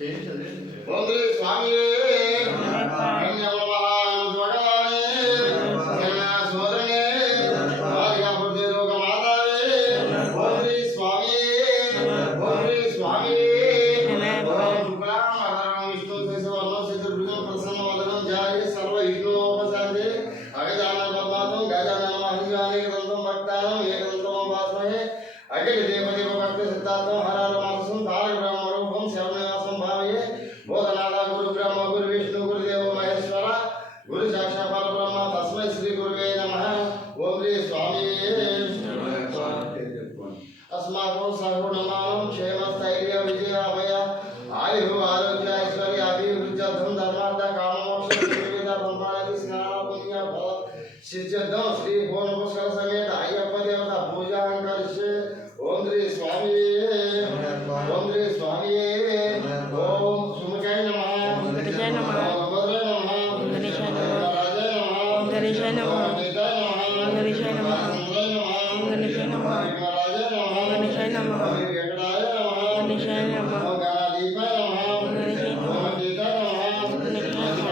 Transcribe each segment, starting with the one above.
ఓం శ్రీ స్వామి अखिल देव देव भक्त सिद्धार्थो हर मानसं धारक ब्रह्म रूपम शरणयासं भावये बोधनादा गुरु ब्रह्म गुरु विष्णु गुरुदेव महेश्वर गुरु साक्षात् परब्रह्म तस्मै श्री गुरुवे नमः ओम श्री स्वामी अस्माकं सर्वनामं क्षेम स्थैर्य विजय अभय आयु आरोग्य ऐश्वर्य अभिवृद्धि धन धर्मार्थ काम मोक्ष विविध संपादन स्नान पुण्य फल सिद्ध श्री भुवन पुष्कर समेत अय्यप्प देवता पूजा करिष्ये ओम श्री स्वामी ओम श्री स्वामी ओम सुमुखाय नमः ओम गणेशाय नमः ओम भद्राय नमः ओम गणेशाय नमः ओम गणेशाय नमः ओम गणेशाय नमः ओम गणेशाय नमः ओम गणेशाय नमः ओम वेंकटाय नमः ओम गणेशाय नमः ओम गणाधिपाय नमः ओम गणेशाय नमः ओम गीताय नमः ओम गणेशाय नमः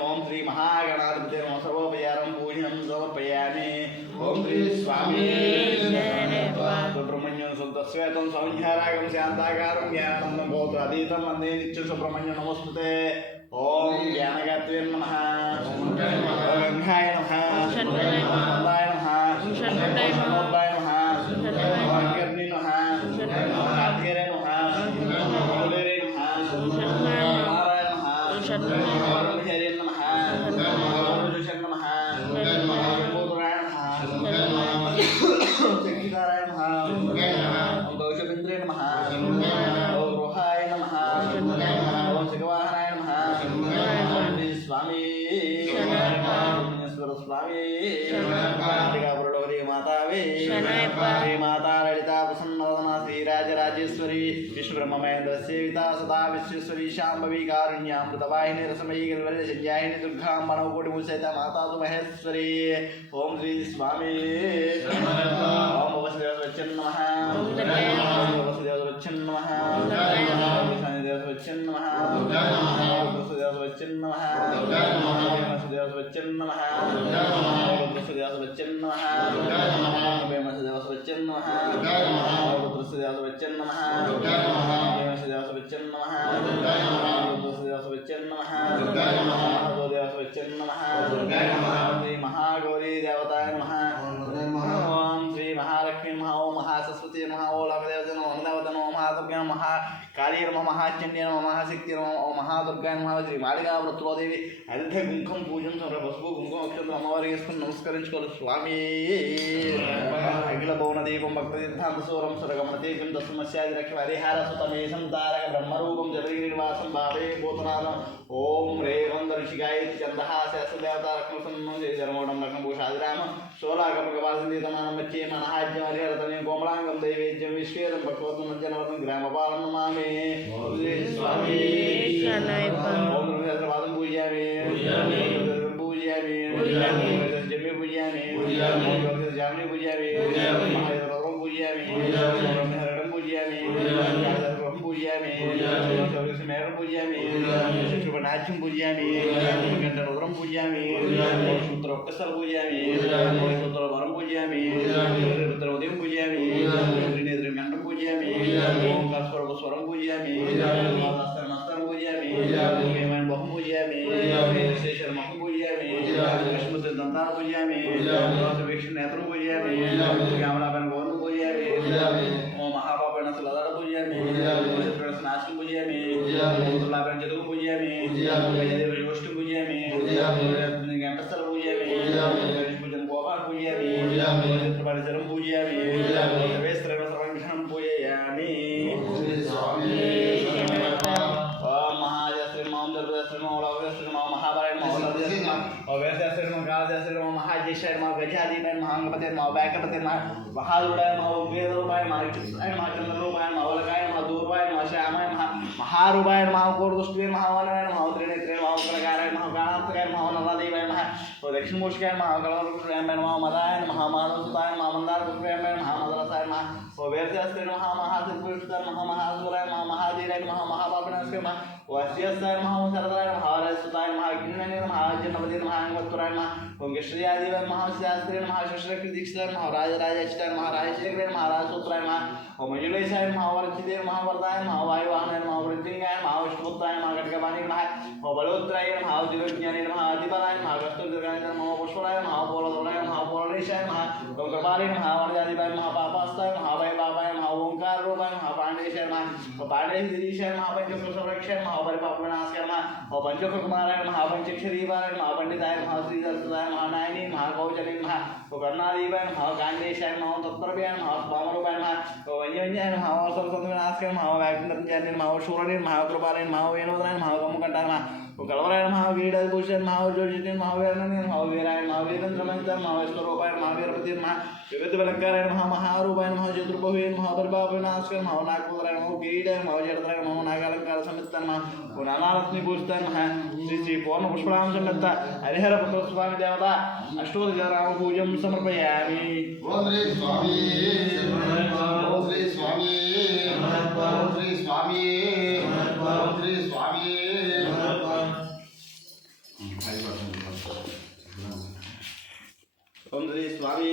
ओम श्री महागणाधिपते नमः सर्वोपचारं पूजनं समर्पयामि ओम श्री स्वामी सुब्रह्मण्यं सुतस्वेतं संध्यारागं शान्ताकारं ज्ञानं भूतातीतं वन्दे नित्यं सुब्रह्मण्यं नमस्ते ओम ज्ञानगात्रे नमः ओम गंगाय नमः ओम शंकराय नमः ओम शंकराय नमः ओम कर्णी नमः ओम कार्तिकेय नमः ओम कुलेरे नमः ओम नारायण नमः ओम हरे नमः ओम जुषण नमः ओम बोधराय नमः ओम चक्किदाराय नमः ओम गौशबिंद्रे नमः ओम रोहाय नमः ओम शिखवाहनाय नमः स्वामी स्वामी मातावे माता ललिता प्रसन्नवदना श्रीराजराजेश्वरी विश्वब्रह्म महेंद्र सेविता सदा विश्वेश्वरी शांभवी कारुण्यामृतवाहिनी रसमयी गलवरे संज्ञाहिनी दुर्गा मनोकोटि मुसहिता माता तु महेश्वरी ओम श्री स्वामी ओम वसुदेवस्वच्छन् नमः ओम वसुदेवस्वच्छन् नमः ओम वसुदेवस्वच्छन् नमः ओम वसुदेवस्वच्छन् नमः ओम वसुदेवस्वच्छन् नमः ओम वसुदेवस्वच्छन् नमः ओम वसुदेवस्वच्छन् नमः ओम वसुदेवस्वच्छन् नमः ओम वसुदेवस्वच्छन् नमः ओम वसुदेवस्वच्छन् नमः ओम वसुदेवस्वच्छन् नमः श्री महागौरी देवताय नमः ओम श्री महालक्ष्मी नमः ओम महासरस्वती नमः ओम लक्ष्मीदेवते नमः ओम देवते नमः महादुर्गे नमः महाकाली नमः महाचंडी नमः महाशक्ति नमः ओम महादुर्गाय नमः श्री मालिका वृत्रोदेवी అదిత కుంకుమ పూజం సమర పసుపు కుంకుమ అక్షంతలు అమ్మవారికి వేసుకుని నమస్కరించుకోవాలి స్వామి అఖిల భువన దీపం భక్త సిద్ధాంత సూరం సురగమన తేజం దశమస్యాది రక్ష హరిహార సుతమేశం తారక బ్రహ్మరూపం జలగిరినివాసం భావే భూతనాథం ఓం రేవం ఋషిగాయ చందహ శాస్త్రదేవత రక్షణ జరమోడం రక్షభూషాదిరామ శోలాకపకవాసిందితమానం వచ్చే మనహాజ్యం హరిహరతనే కోమలాంగం దైవేద్యం విశ్వేదం భగవతం జనవతం గ్రామపాలం మామే స్వామి ఓం సహస్రపాదం పూజయామి పూజయామి జమ్మి పూజయామి జామిని పూజయామి మహాదేవరం పూజయామి బ్రహ్మహరణం పూజయామి పూజయామి మేరం పూజయామి శుభనాట్యం పూజయామి గంట రుద్రం పూజయామి సూత్ర ఒక్కసారి పూజయామి సూత్ర వరం పూజయామి రుద్ర ఉదయం పూజయామి త్రినేత్రి గంటం పూజయామి ఓంకార స్వరం పూజయామి నస్తరం పూజయామి బహు పూజయామి శేషర మహం పూజయామి విష్ణుమూర్తి దంతాన పూజయామి వీక్షణ నేత్రం పూజయామి శ్యామలాపైన గోవర్ణం పూజయామి ఓం మహాపాపైన సులదాడ పూజయామి నాశనం పూజయామి లాపైన చదువు పూజయామి యోష్టం పూజయామి గంటస్థల పూజయామి పూజన గోపాల పూజయామి పరిసరం పూజయామి సర్వేశ్వర సర్వక్షణం పూజయామి महाभारत महागजाधीपाय महागजाधीपाय महागणपति गणपति नमः वैकटपति नमः महारूढ़ाय नमः वेदरूपाय नमः चंद्ररूपाय नमः वलकाय नमः दूर्वाय नमः श्यामाय नमः महारूपाय नमः कोरदुष्टवे नमः वनवाय नमः त्रिनेत्रे नमः उग्रकाराय नमः गाणात्मकाय नमः नलादेवाय नमः दक्षिणमूषिकाय नमः कलवरुद्राय नमः मदाय नमः माधवसुताय नमः मंदारपुत्राय नमः मदरसाय नमः वेदशास्त्रे नमः महासिद्धपुरुषाय नमः महासुराय नमः महाधीराय नमः महापापनाशकाय नमः वस्यस्ताय नमः शरदाय नमः हरस्ताय नमः अग्निनाय नमः जन्मपति नमः अंगवत्तराय नमः ओम कृष्णयादिवाय नमः शास्त्रे नमः शस्त्रकृत दीक्षिताय नमः राजराजाचिताय नमः राजशेखराय नमः राजसूत्राय नमः ओम मंजुलेशाय नमः वरचिदेव नमः वरदाय नमः वायुवाहनाय नमः वृद्धिंगाय नमः विष्णुपुत्राय नमः खड्गपाणिने नमः ओम बलोत्राय नमः दिव्यज्ञाने नमः आदिबलाय नमः कस्तूरदीर्घाय नमः पुष्पराय नमः पोलदोलाय नमः पोलरेशाय नमः ओम कृपाले नमः वरदादिवाय नमः पापास्ताय नमः भयबाबाय नमः ओंकार रूपाय नमः पांडेशाय नमः पांडेशदिरीशाय नमः पंचकृष्णवृक्षाय नमः परिपापविनाशाय नमः ओम पंचकुमाराय नमः पंचक्षरीवाय नमः पंडिताय नमः श्रीधरसुताय नमः नायनी नमः गौचने नमः ओम कर्णादीवाय नमः गांडेशाय नमः तत्परव्याय नमः वामरूपाय नमः ओम वन्यवन्याय नमः सरस्वतीविनाशाय नमः वैकुंठज्ञाने नमः शूरणे नमः कृपाले नमः वेणुवदनाय नमः गमकण्ठाय नमः कलवराय नमः वीरभूषण नमः जोजिते नमः वीरनन्दने नमः वीराय नमः वीरेन्द्रमन्त्र नमः विश्वरूपाय नमः वीरपति नमः विविधबलकाराय नमः महारूपाय नमः चतुर्बाहुवे नमः परिपापविनाशाय नमः नागपुराय नमः किरीटाय नमः जडधराय नमः नागालंकार समेताय नमः नानारत्नभूषिताय नमः श्री श्री पूर्णपुष्पराम समेत हरिहरपुत्र स्वामी देवता अष्टोदराम पूजं समर्पयामि ओम श्री स्वामी ओम श्री स्वामी ओम श्री स्वामी ओम श्री स्वामी ओम श्री स्वामी